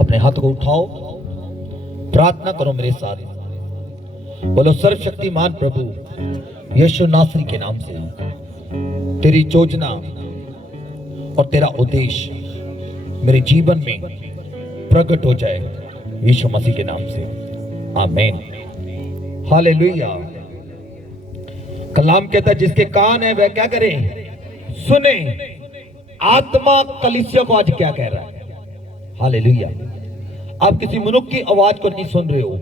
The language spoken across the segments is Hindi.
अपने हाथ को उठाओ, प्रार्थना करो मेरे साथ। बोलो, सर्वशक्तिमान प्रभु यीशु नासरी के नाम से तेरी योजना और तेरा उद्देश्य मेरे जीवन में प्रकट हो जाए, यीशु मसीह के नाम से, आमीन। हालेलुया। कलाम कहता है जिसके कान है वह क्या करे, सुने। आत्मा कलीसिया को आज क्या कह रहा है? हालेलुया। आप किसी मनुष्य की आवाज को नहीं सुन रहे हो।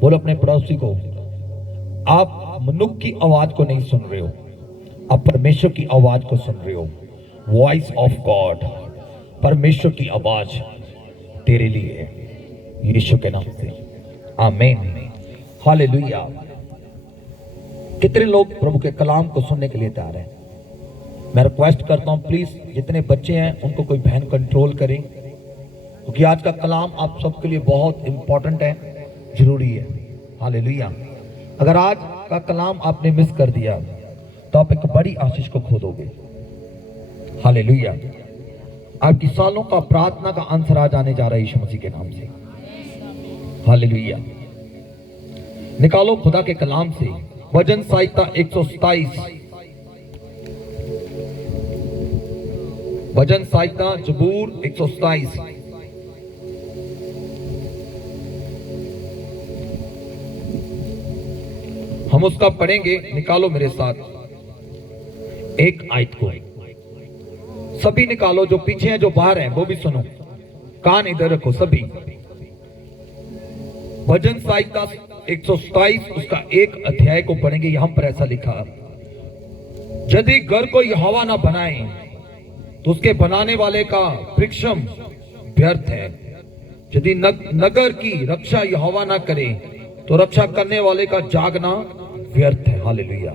बोलो अपने पड़ोसी को, आप मनुष्य की आवाज को नहीं सुन रहे हो, आप परमेश्वर की आवाज को सुन रहे हो। वॉइस ऑफ गॉड, परमेश्वर की आवाज तेरे लिए है, यीशु के नाम से, आमीन। हालेलुया। कितने लोग प्रभु के कलाम को सुनने के लिए तैयार हैं? मैं रिक्वेस्ट करता हूं प्लीज जितने बच्चे हैं उनको कोई बहन कंट्रोल करें, क्योंकि आज का कलाम आप सबके लिए बहुत इंपॉर्टेंट है, जरूरी है। हालेलुया। अगर आज का कलाम आपने मिस कर दिया तो आप एक बड़ी आशीष को खो दोगे। हालेलुया। आपकी सालों का प्रार्थना का आंसर आज आने जा रहा है यीशु मसीह के नाम से। हालेलुया। निकालो खुदा के कलाम से वचन संहिता 127, वचन संहिता जबूर 127। हम उसका पढ़ेंगे। निकालो मेरे साथ एक आयत को, सभी निकालो, जो पीछे हैं जो बाहर हैं वो भी सुनो, कान इधर रखो सभी। भजन संहिता 127 उसका एक अध्याय को पढ़ेंगे। यहां पर ऐसा लिखा, यदि घर को यहोवा ना बनाए तो उसके बनाने वाले का परिश्रम व्यर्थ है। यदि नगर की रक्षा यहोवा ना करे तो रक्षा करने वाले का जागना व्यर्थ है। हालेलुया।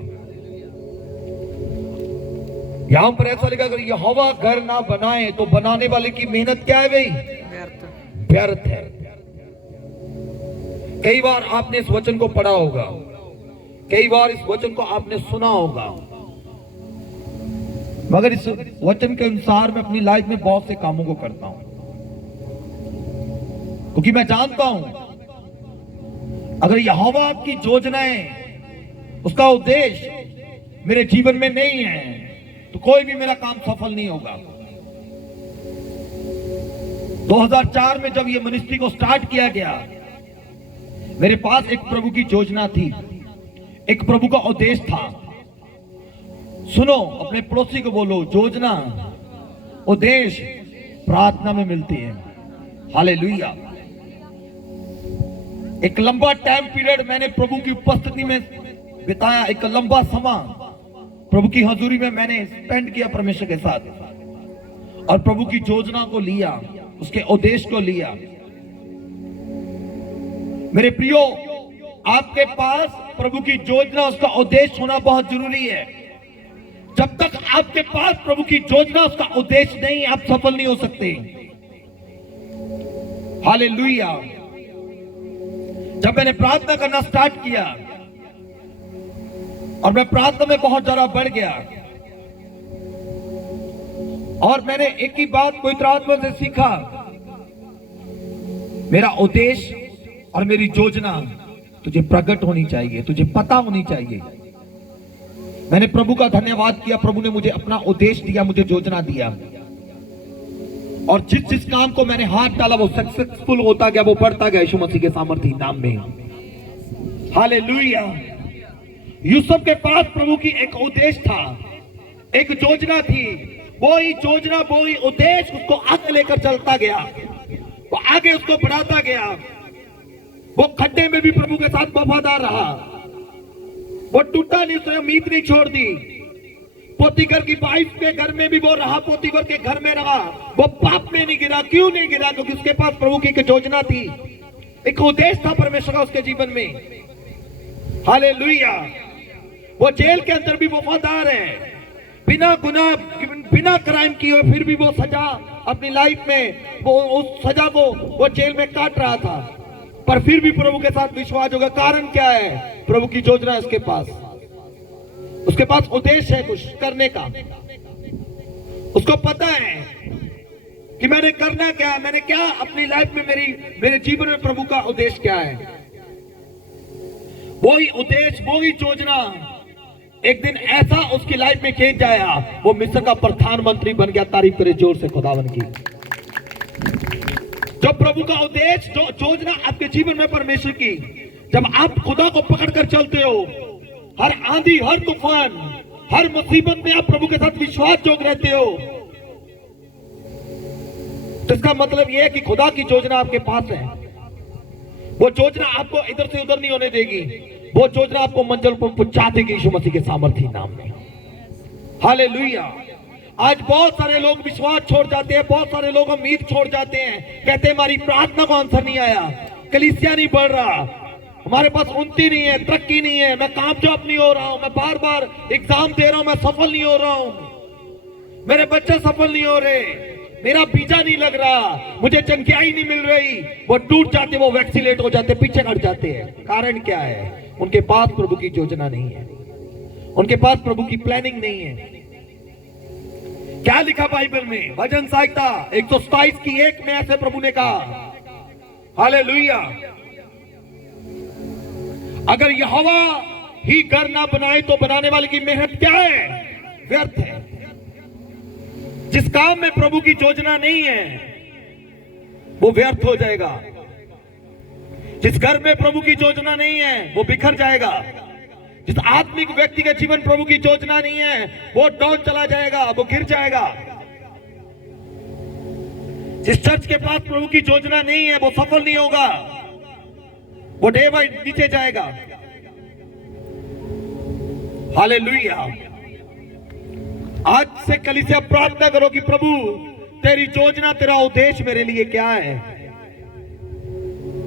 यहां पर ऐसा लिखा, अगर यहोवा घर ना बनाए तो बनाने वाले की मेहनत क्या है भाई? व्यर्थ है। कई बार आपने इस वचन को पढ़ा होगा, कई बार इस वचन को आपने सुना होगा, मगर इस वचन के अनुसार मैं अपनी लाइफ में बहुत से कामों को करता हूं, क्योंकि मैं जानता हूं अगर यहोवा की योजनाएं, उसका उद्देश्य मेरे जीवन में नहीं है तो कोई भी मेरा काम सफल नहीं होगा। 2004 में जब ये मिनिस्ट्री को स्टार्ट किया गया, मेरे पास एक प्रभु की योजना थी, एक प्रभु का उद्देश्य था। सुनो, अपने पड़ोसी को बोलो, योजना उद्देश्य प्रार्थना में मिलती है। हालेलुया। एक लंबा टाइम पीरियड मैंने प्रभु की उपस्थिति में बिताया, एक लंबा समय प्रभु की हजूरी में मैंने स्पेंड किया परमेश्वर के साथ, और प्रभु की योजना को लिया, उसके उद्देश्य को लिया। मेरे प्रियो, आपके पास प्रभु की योजना, उसका उद्देश्य होना बहुत जरूरी है। जब तक आपके पास प्रभु की योजना, उसका उद्देश्य नहीं, आप सफल नहीं हो सकते। हालेलुया। जब मैंने प्रार्थना करना स्टार्ट किया और मैं प्रार्थना में बहुत ज्यादा बढ़ गया, और मैंने एक ही बात पवित्र आत्मा से सीखा, मेरा उद्देश्य और मेरी योजना तुझे प्रकट होनी चाहिए, तुझे पता होनी चाहिए। मैंने प्रभु का धन्यवाद किया, प्रभु ने मुझे अपना उद्देश्य दिया, मुझे योजना दिया, और जिस जिस काम को मैंने हाथ डाला वो सक्सेसफुल होता गया, वो बढ़ता गया यीशु मसीह के सामर्थ्य नाम में। हालेलुया। यूसुफ के पास प्रभु की एक उद्देश्य था, एक योजना थी, वो ही योजना, वो ही उद्देश्य उसको आगे लेकर चलता गया, वो आगे उसको बढ़ाता गया। वो खड्डे में भी प्रभु के साथ वफादार रहा, वो टूटा नहीं, उसने उम्मीद नहीं छोड़ दी। पोतीफर की वाइफ के घर में भी वो रहा, पोतीफर के घर में रहा, वो पाप में नहीं गिरा। क्यों नहीं गिरा? क्योंकि उसके पास प्रभु की एक योजना थी, एक उद्देश्य था परमेश्वर का उसके जीवन में। हालेलुया। वो जेल के अंदर भी वफादार है, बिना गुनाह, बिना क्राइम किए, फिर भी वो सजा अपनी लाइफ में, वो उस सजा को वो जेल में काट रहा था, पर फिर भी प्रभु के साथ विश्वास होगा। कारण क्या है? प्रभु की योजना है उसके पास, उसके पास उद्देश्य है कुछ करने का। उसको पता है कि मैंने करना क्या है, मैंने क्या अपनी लाइफ में मेरे जीवन में प्रभु का उद्देश्य क्या है। वही उद्देश्य, वही योजना एक दिन ऐसा उसकी लाइफ में खेल जाया, वो मिस्र का प्रधानमंत्री बन गया। तारीफ करे जोर से खुदावन की। जब प्रभु का उद्देश्य, जो योजना आपके जीवन में परमेश्वर की, जब आप खुदा को पकड़कर चलते हो, हर आंधी, हर तूफान, हर मुसीबत में आप प्रभु के साथ विश्वास जोग रहते हो, तो इसका मतलब यह है कि खुदा की योजना आपके पास है। वो योजना आपको इधर से उधर नहीं होने देगी। वो योजना आपको मंजिल पर पहुंचा देगी यीशु मसीह के सामर्थी नाम में। हालेलुया। आज बहुत सारे लोग विश्वास छोड़ जाते हैं, बहुत सारे लोग उम्मीद छोड़ जाते हैं, कहते हैं हमारी प्रार्थना को आंसर नहीं आया, कलीसिया नहीं बढ़ रहा, हमारे पास उन्नति नहीं है, तरक्की नहीं है, मैं कामयाब नहीं हो रहा हूं, मैं बार बार एग्जाम दे रहा हूं, मैं सफल नहीं हो रहा हूं, मेरे बच्चे सफल नहीं हो रहे, मेरा वीजा नहीं लग रहा, मुझे जंगियाई नहीं मिल रही। वो टूट जाते, वो वैक्सीनेट हो जाते, पीछे हट जाते हैं। कारण क्या है? उनके पास प्रभु की योजना नहीं है, उनके पास प्रभु की प्लानिंग नहीं है। क्या लिखा बाइबल में? भजन संहिता 127 की 1 में ऐसे प्रभु ने कहा, हालेलुया, अगर यहोवा ही घर ना बनाए तो बनाने वाले की मेहनत क्या है? व्यर्थ है। जिस काम में प्रभु की योजना नहीं है वो व्यर्थ हो जाएगा। जिस घर में प्रभु की योजना नहीं है वो बिखर जाएगा। जिस आत्मिक व्यक्ति का जीवन प्रभु की योजना नहीं है वो डाउन चला जाएगा, वो गिर जाएगा। जिस चर्च के पास प्रभु की योजना नहीं है वो सफल नहीं होगा, वो डे बाय नीचे जाएगा। हालेलुया। आज से कलीसिया प्रार्थना करो कि प्रभु तेरी योजना, तेरा उद्देश्य मेरे लिए क्या है।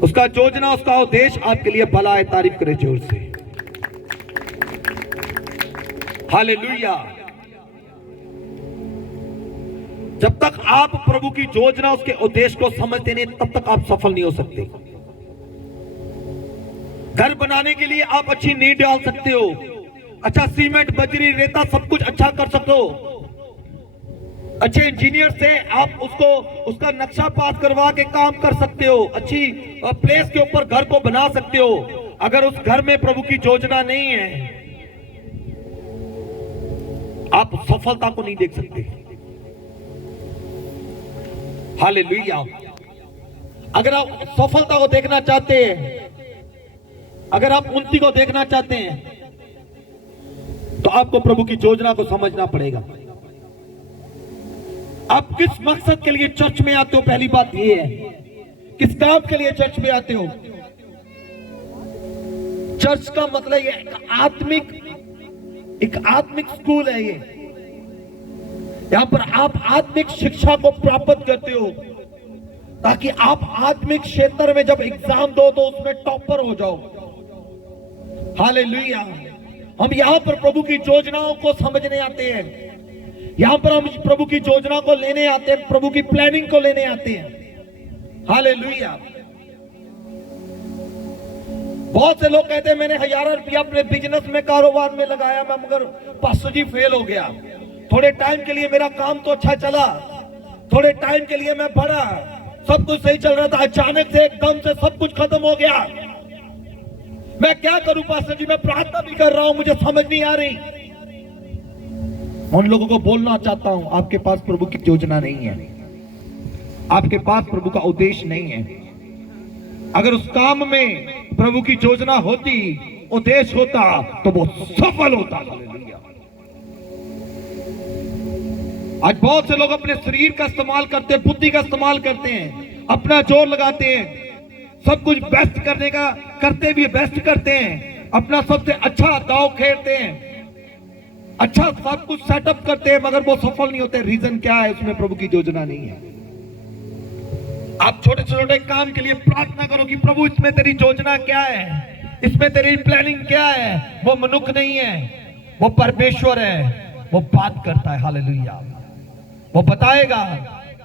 उसका योजना, उसका उद्देश्य आपके लिए भला है। तारीफ करे जोर से। हालेलुया। जब तक आप प्रभु की योजना, उसके उद्देश्य को समझते नहीं, तब तक आप सफल नहीं हो सकते। घर बनाने के लिए आप अच्छी नींव डाल सकते हो, अच्छा सीमेंट, बजरी, रेता सब कुछ अच्छा कर सकते हो। अच्छे इंजीनियर से आप उसका नक्शा पास करवा के काम कर सकते हो। अच्छी प्लेस के ऊपर घर को बना सकते हो। अगर उस घर में प्रभु की योजना नहीं है, आप सफलता को नहीं देख सकते। हालेलुया। अगर आप सफलता को देखना चाहते हैं, अगर आप उन्नति को देखना चाहते हैं, तो आपको प्रभु की योजना को समझना पड़ेगा। आप किस मकसद के लिए चर्च में आते हो? पहली बात यह है, किस काम के लिए चर्च में आते हो? चर्च का मतलब ये एक आत्मिक स्कूल है। ये यहां पर आप आत्मिक शिक्षा को प्राप्त करते हो, ताकि आप आत्मिक क्षेत्र में जब एग्जाम दो तो उसमें टॉपर हो जाओ। हालेलुया। हम यहां पर प्रभु की योजनाओं को समझने आते हैं, यहां पर हम प्रभु की योजना को लेने आते हैं, प्रभु की प्लानिंग को लेने आते हैं। हालेलुया। बहुत से लोग कहते हैं मैंने हजारों रुपया अपने बिजनेस में, कारोबार में लगाया, मैं मगर पास्टर जी फेल हो गया। थोड़े टाइम के लिए मेरा काम तो अच्छा चला, थोड़े टाइम के लिए मैं बढ़ा, सब कुछ सही चल रहा था, अचानक से एकदम से सब कुछ खत्म हो गया। मैं क्या करूं पास्टर जी? मैं प्रार्थना भी कर रहा हूं, मुझे समझ नहीं आ रही। उन लोगों को बोलना चाहता हूं, आपके पास प्रभु की योजना नहीं है, आपके पास प्रभु का उद्देश्य नहीं है। अगर उस काम में प्रभु की योजना होती, उद्देश्य होता, तो वो सफल होता। आज बहुत से लोग अपने शरीर का इस्तेमाल करते हैं, बुद्धि का इस्तेमाल करते हैं, अपना जोर लगाते हैं, सब कुछ बेस्ट करने का करते भी बेस्ट करते हैं, अपना सबसे अच्छा दाव खेलते हैं, अच्छा सब कुछ सेटअप करते हैं, मगर वो सफल नहीं होते। रीजन क्या है? उसमें प्रभु की योजना नहीं है। आप छोटे छोटे काम के लिए प्रार्थना करो कि प्रभु इसमें तेरी योजना क्या है, इसमें तेरी प्लानिंग क्या है। वो मनुष्य नहीं है, वो परमेश्वर है, वो बात करता है। हालेलुया। वो बताएगा,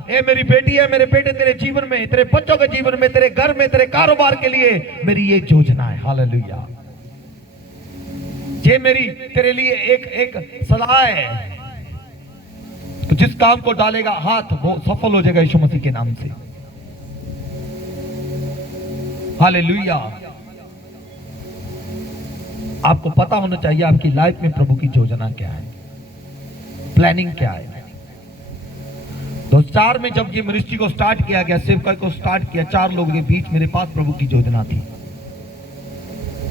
ए मेरी बेटी है, मेरे बेटे, तेरे जीवन में, तेरे बच्चों के जीवन में, तेरे घर में, तेरे कारोबार के लिए मेरी ये योजना है। हालेलुया। ये मेरी तेरे लिए एक सलाह है। तो जिस काम को डालेगा हाथ वो सफल हो जाएगा यीशु मसीह के नाम से। हालेलुया। आपको पता होना चाहिए आपकी लाइफ में प्रभु की योजना क्या है, प्लानिंग क्या है। 2004 में जब ये मिनिस्ट्री को स्टार्ट किया गया, सेवकाई को स्टार्ट किया, 4 लोगों के बीच मेरे पास प्रभु की योजना थी।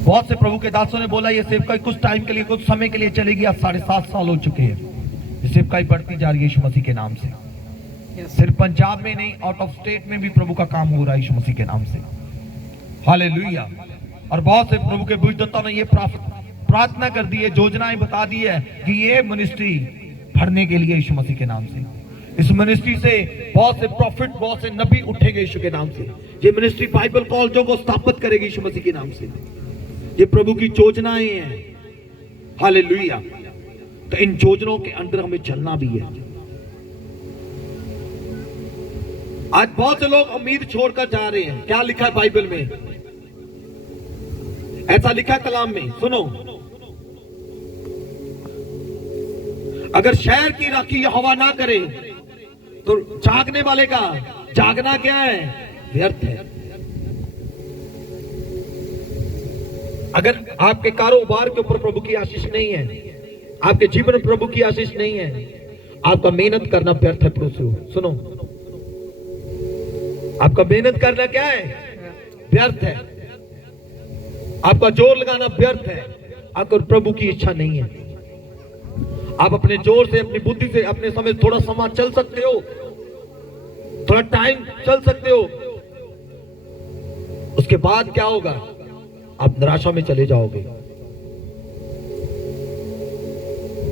बहुत से प्रभु के दासों ने बोला ये सेवकाई कुछ टाइम के लिए, कुछ समय के लिए चलेगी। अब 7.5 साल हो चुके हैं, ये सेवकाई बढ़ती जा रही है यीशु मसीह के नाम से। सिर्फ पंजाब में नहीं, आउट ऑफ स्टेट में भी प्रभु का काम हो रहा है यीशु मसीह के नाम से। हालेलुया। और बहुत से प्रभु के बुजुर्गों ने ये प्रार्थना कर दी है, योजनाएं बता दी है कि ये मिनिस्ट्री बढ़ने के लिए यीशु मसीह के नाम से। इस मिनिस्ट्री से बहुत से प्रॉफिट, बहुत से नबी उठेंगे यीशु के नाम से। ये मिनिस्ट्री बाइबल कॉलेजों को स्थापित करेगी यीशु मसीह के नाम से। ये प्रभु की योजनाएं हैं। हालेलुया। तो इन योजनाओं के अंदर हमें चलना भी है। आज बहुत से लोग उम्मीद छोड़कर जा रहे हैं। क्या लिखा है बाइबल में? ऐसा लिखा कलाम में, सुनो, अगर शहर की राखी हवा ना करे तो जागने वाले का जागना क्या है? व्यर्थ है। अगर आपके कारोबार के ऊपर प्रभु की आशीष नहीं है, आपके जीवन में प्रभु की आशीष नहीं है, आपका मेहनत करना व्यर्थ है। सुनो, आपका मेहनत करना क्या है? व्यर्थ है। आपका जोर लगाना व्यर्थ है। आपको प्रभु की इच्छा नहीं है। आप अपने जोर से, अपनी बुद्धि से, अपने समय थोड़ा समय चल सकते हो, थोड़ा टाइम चल सकते हो, उसके बाद क्या होगा? आप निराशा में चले जाओगे।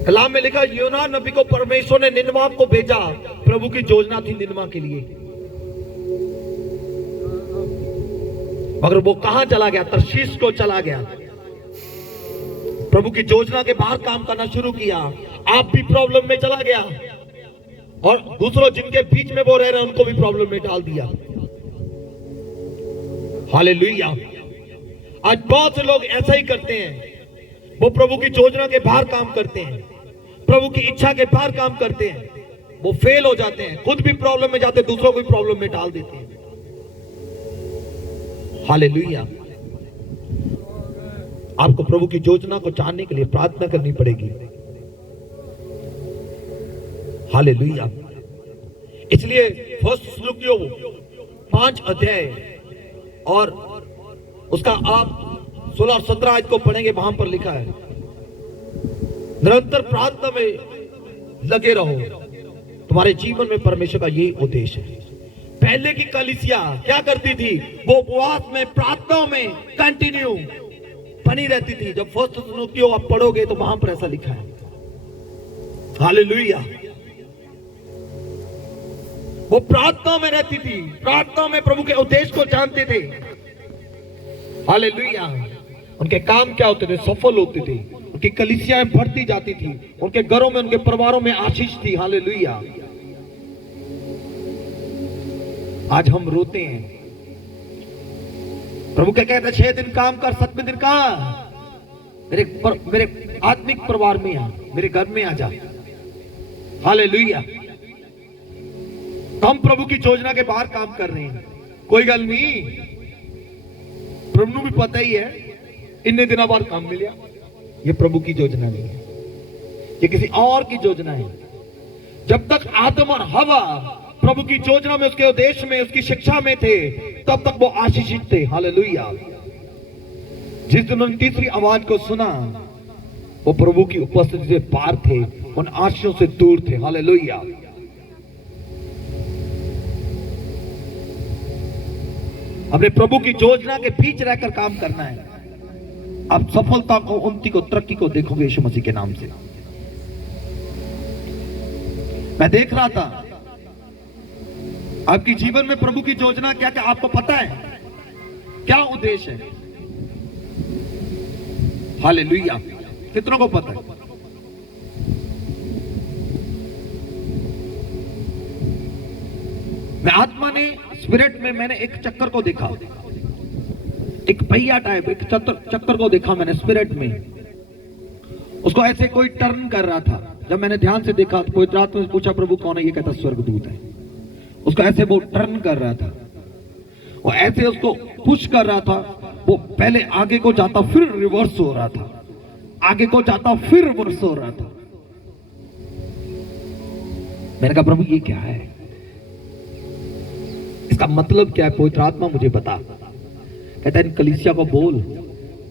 कलाम में लिखा, योना नबी को परमेश्वर ने निनवा को भेजा। प्रभु की योजना थी निनवा के लिए, मगर वो कहां चला गया? तरशीश को चला गया। प्रभु की योजना के बाहर काम करना शुरू किया। आप भी प्रॉब्लम में चला गया और दूसरों जिनके बीच में वो रह रहे हैं उनको भी प्रॉब्लम में डाल दिया। हालेलुया। आज बहुत से लोग ऐसा ही करते हैं। वो प्रभु की योजना के बाहर काम करते हैं, प्रभु की इच्छा के बाहर काम करते हैं, वो फेल हो जाते हैं, खुद भी प्रॉब्लम में जाते हैं, दूसरों को भी प्रॉब्लम में डाल देते हैं। हालेलुया। आपको प्रभु की योजना को जानने के लिए प्रार्थना करनी पड़ेगी। हालेलुया। इसलिए फर्स्ट सुलूकियों 5 अध्याय और उसका आप 16 और 17 आयत को पढ़ेंगे, वहां पर लिखा है निरंतर प्रार्थना में लगे रहो, तुम्हारे जीवन में परमेश्वर का यही उद्देश्य है। पहले की कलीसिया क्या करती थी? वो उपवास में, प्रार्थनाओं में कंटिन्यू बनी रहती थी। जब फर्स्ट सुलूकियों आप पढ़ोगे तो वहां पर ऐसा लिखा है। हालेलुया। वो प्रार्थना में रहती थी, प्रार्थना में प्रभु के उद्देश्य को जानते थे। हालेलुया। उनके काम क्या होते थे? सफल होते थे। उनकी कलीसियाएं बढ़ती जाती थी, उनके घरों में, उनके परिवारों में आशीष थी। हालेलुया। आज हम रोते हैं। प्रभु क्या कहता है? 6 दिन काम कर, 7वें दिन कहां? मेरे आत्मिक परिवार में आ, मेरे घर में आ जा। हालेलुया। हम प्रभु की योजना के बाहर काम कर रहे हैं। कोई गल नहीं, प्रभु को भी पता ही है इतने दिनों बाद काम मिल गया। ये प्रभु की योजना नहीं है, ये किसी और की योजना है। जब तक आदम और हवा प्रभु की योजना में, उसके उद्देश्य में, उसकी शिक्षा में थे, तब तक वो आशीषित थे। हालेलुया। जिस दिन उन्होंने तीसरी आवाज को सुना, वो प्रभु की उपस्थिति से पार थे, उन आशीषों से दूर थे। हालेलुया। हमने प्रभु की योजना के बीच रहकर काम करना है। आप सफलता को, उन्नति को, तरक्की को देखोगे यीशु मसीह के नाम से। मैं देख रहा था आपके जीवन में प्रभु की योजना क्या क्या आपको पता है? क्या उद्देश्य है? हालेलुया। कितनों को पता है? मैं आत्मा ने, स्पिरिट में मैंने एक चक्कर को देखा, एक पहिया टाइप, एक चक्कर को देखा मैंने स्पिरिट में। उसको ऐसे कोई टर्न कर रहा था। जब मैंने ध्यान से देखा तो पवित्र आत्मा से पूछा प्रभु कौन है, ये कहता स्वर्गदूत है। उसका ऐसे वो टर्न कर रहा था और ऐसे उसको पुश कर रहा था, वो पहले आगे को जाता फिर रिवर्स हो रहा था, आगे को जाता फिर रिवर्स हो रहा था। मैंने कहा प्रभु ये क्या है, इसका मतलब क्या है, पवित्र आत्मा मुझे बता। कहता है कलीसिया को बोल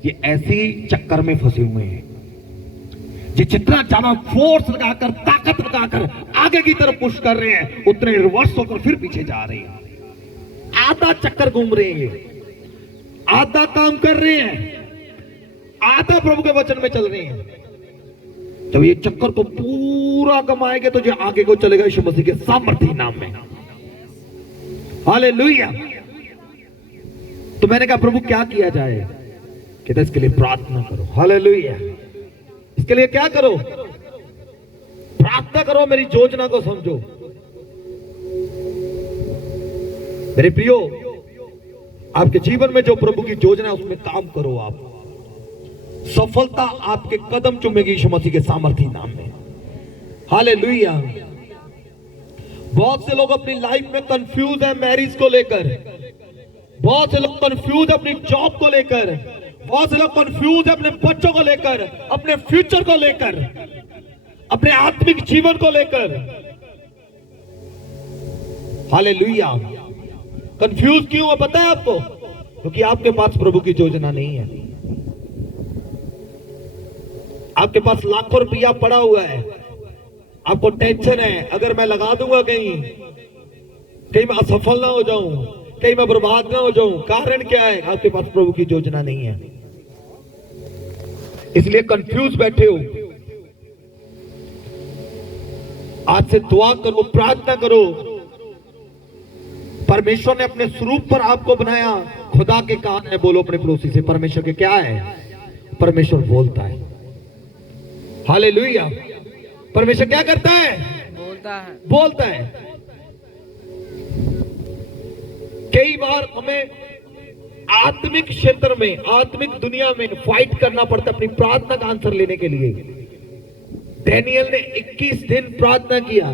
ये ऐसे ही चक्कर में फंसे हुए हैं, ये जितना ज्यादा फोर्स लगाकर ताकत लगाकर आगे की तरफ पुश कर रहे हैं उतने रिवर्स होकर फिर पीछे जा रहे हैं। आधा चक्कर घूम रहे हैं, आधा काम कर रहे हैं, आधा प्रभु के वचन में चल रहे हैं। जब ये चक्कर को पूरा कमाएंगे तो जो आगे को चलेगा यीशु मसीह के सामर्थी नाम में। हालेलुया। तो मैंने कहा प्रभु क्या किया जाए, कहते इसके लिए प्रार्थना करो। हालेलुया। इसके लिए क्या करो, प्रार्थना करो, मेरी योजना को समझो। मेरे प्रियो, आपके जीवन में जो प्रभु की योजना है उसमें काम करो। आप सफलता आपके कदम चूमेगी यीशु मसीह के सामर्थी नाम में। हालेलुया। बहुत से लोग अपनी लाइफ में कंफ्यूज है मैरिज को लेकर, बहुत से लोग कंफ्यूज है अपनी जॉब को लेकर, बहुत से लोग कंफ्यूज है अपने बच्चों को लेकर, अपने फ्यूचर को लेकर, अपने आत्मिक जीवन को लेकर। हालेलुया। कंफ्यूज क्यों है पता है आपको? क्योंकि आपके पास प्रभु की योजना नहीं है। आपके पास लाखों रुपया पड़ा हुआ है, आपको टेंशन है अगर मैं लगा दूंगा कहीं मैं असफल ना हो जाऊं, कहीं मैं बर्बाद ना हो जाऊं। कारण क्या है? आपके पास प्रभु की योजना नहीं है, इसलिए कंफ्यूज बैठे हो। आज से दुआ करो, प्रार्थना करो। परमेश्वर ने अपने स्वरूप पर आपको बनाया, खुदा के कान है। बोलो अपने पड़ोसी से, परमेश्वर के क्या है? परमेश्वर बोलता है। हालेलुया। परमेश्वर क्या करता है? बोलता है। कई बार हमें आत्मिक क्षेत्र में, आत्मिक दुनिया में फाइट करना पड़ता है अपनी प्रार्थना का आंसर लेने के लिए। डैनियल ने 21 दिन प्रार्थना किया,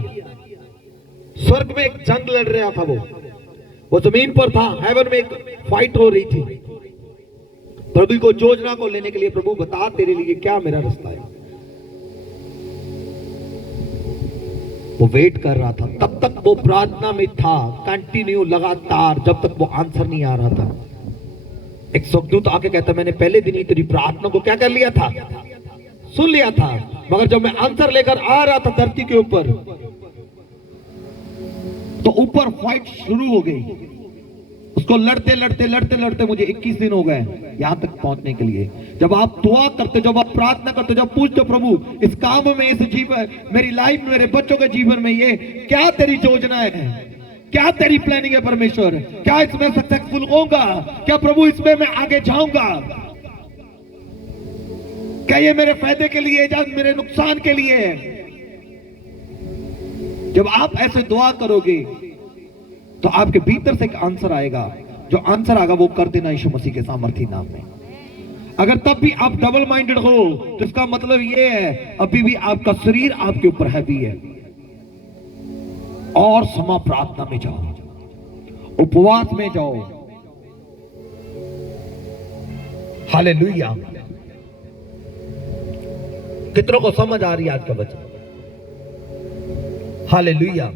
स्वर्ग में एक जंग लड़ रहा था, वो जमीन पर था, हेवन में एक फाइट हो रही थी। प्रभु को योजना को लेने के लिए, प्रभु बता तेरे लिए क्या मेरा रास्ता है। वो वेट कर रहा था, तब तक वो प्रार्थना में था, कंटिन्यू लगातार, जब तक वो आंसर नहीं आ रहा था। एक स्वर्गदूत आके कहता मैंने पहले दिन ही तेरी प्रार्थना को क्या कर लिया था? सुन लिया था, मगर जब मैं आंसर लेकर आ रहा था धरती के ऊपर तो ऊपर फाइट शुरू हो गई। उसको लड़ते लड़ते लड़ते लड़ते मुझे 21 दिन हो गए यहां तक पहुंचने के लिए। जब आप दुआ करते, जब आप प्रार्थना करते, जब पूछते प्रभु इस काम में, इस जीवन, मेरी लाइफ में, मेरे बच्चों के जीवन में ये क्या तेरी योजना है, क्या तेरी प्लानिंग है परमेश्वर, क्या इसमें सक्सेसफुल होगा, क्या प्रभु इसमें मैं आगे जाऊंगा, क्या ये मेरे फायदे के लिए या मेरे नुकसान के लिए है? जब आप ऐसे दुआ करोगे तो आपके भीतर से एक आंसर आएगा, जो आंसर आएगा वो कर देना यीशु मसीह के सामर्थी नाम में। अगर तब भी आप डबल माइंडेड हो तो इसका मतलब ये है अभी भी आपका शरीर आपके ऊपर हैवी है। और समा प्रार्थना में जाओ, उपवास में जाओ। हालेलुया। कितनों को समझ आ रही है आज का वचन? हालेलुया।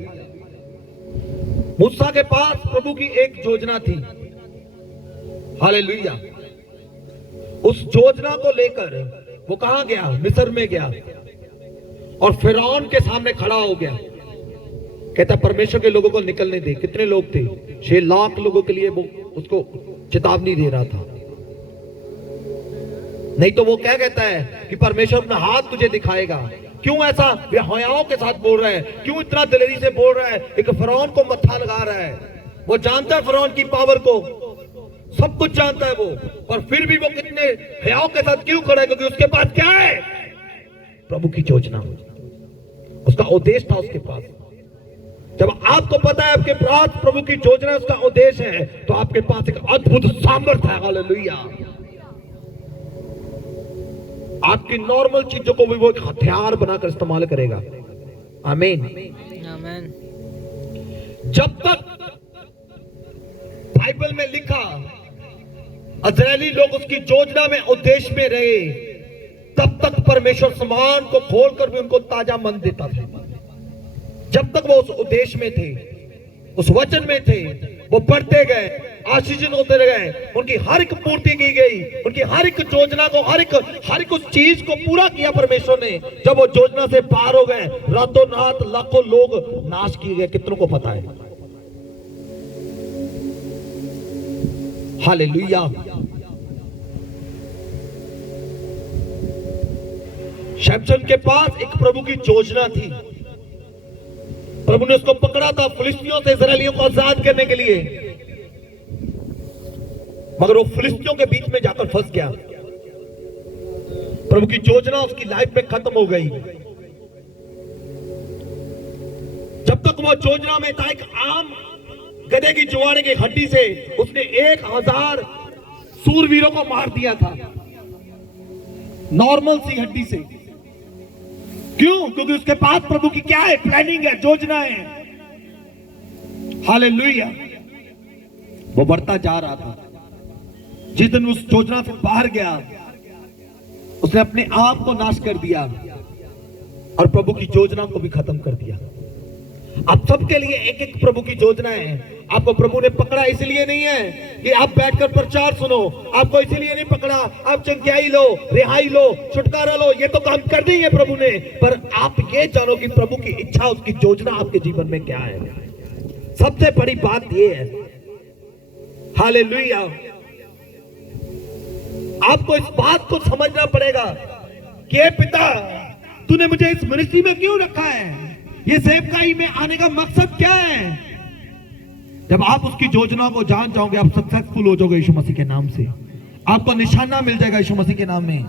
मूसा के पास प्रभु की एक योजना थी। हालेलुया। उस योजना को लेकर वो कहां गया? मिस्र में गया और फिरौन के सामने खड़ा हो गया। कहता परमेश्वर के लोगों को निकलने दे। कितने लोग थे? 6 लाख लोगों के लिए वो उसको चेतावनी दे रहा था। नहीं तो वो क्या कहता है कि परमेश्वर अपना हाथ तुझे दिखाएगा। क्यों ऐसा बेहयाओं के साथ बोल रहा है? क्यों इतना दिलेरी से बोल रहा है? एक फिरौन को मत्था लगा रहा है। वो जानता है फिरौन की पावर को, सब कुछ जानता है वो, पर फिर भी वो कितने हयाओं के साथ क्यों खड़ा है? क्योंकि उसके पास क्या है? प्रभु की योजना, उसका उद्देश्य था उसके पास। जब आपको पता है आपके पास प्रभु की योजना, उसका उद्देश्य है, तो आपके पास एक अद्भुत सामर्थ्य है। हालेलुया। आपकी नॉर्मल चीजों को भी वो एक हथियार बनाकर इस्तेमाल करेगा। आमीन। आमीन। जब तक बाइबल में लिखा इजरायली लोग उसकी योजना में उद्देश्य में रहे, तब तक परमेश्वर समान को खोलकर भी उनको ताजा मन देता था। जब तक वो उस उद्देश्य में थे, उस वचन में थे, वो बढ़ते गए, आशीषित होते गए, उनकी हर एक पूर्ति की गई, उनकी हर एक योजना को, हर एक उस चीज को पूरा किया परमेश्वर ने। जब वो योजना से पार हो गए, रातों रात लाखों लोग नाश किए गए। कितनों को पता है? हालेलुया। शमशन के पास एक प्रभु की योजना थी। प्रभु ने उसको पकड़ा था फिलिस्तीनियों से इस्राएलियों को आजाद करने के लिए, मगर वो फिलिस्तीनियों के बीच में जाकर फंस गया। प्रभु की योजना उसकी लाइफ में खत्म हो गई। जब तक वो योजना में था, एक आम गधे की जुआड़े की हड्डी से उसने 1000 सूरवीरों को मार दिया था, नॉर्मल सी हड्डी से। क्यों? क्योंकि उसके पास प्रभु की क्या है? प्लानिंग है, योजना है। हालेलुया। वो बढ़ता जा रहा था। जिस दिन उस योजना से बाहर गया, उसने अपने आप को नाश कर दिया और प्रभु की योजना को भी खत्म कर दिया। अब सबके लिए एक एक प्रभु की योजना है। आपको प्रभु ने पकड़ा इसलिए नहीं है कि आप बैठकर प्रचार सुनो, आपको इसलिए नहीं पकड़ा आप चंगियाई लो, रिहाई लो, छुटकारा लो, ये तो काम कर दी है प्रभु ने, पर आप ये जानो कि प्रभु की इच्छा, उसकी योजना आपके जीवन में क्या है। सबसे बड़ी बात ये है। हालेलुया। आपको इस बात को समझना पड़ेगा कि हे पिता, तूने मुझे इस मिनिस्ट्री में क्यों रखा है? ये सेवकाई में आने का मकसद क्या है? जब आप उसकी योजना को जान जाओगे, आप सक्सेसफुल हो जाओगे यीशु मसीह के नाम से। आपको निशाना मिल जाएगा यीशु मसीह के नाम में।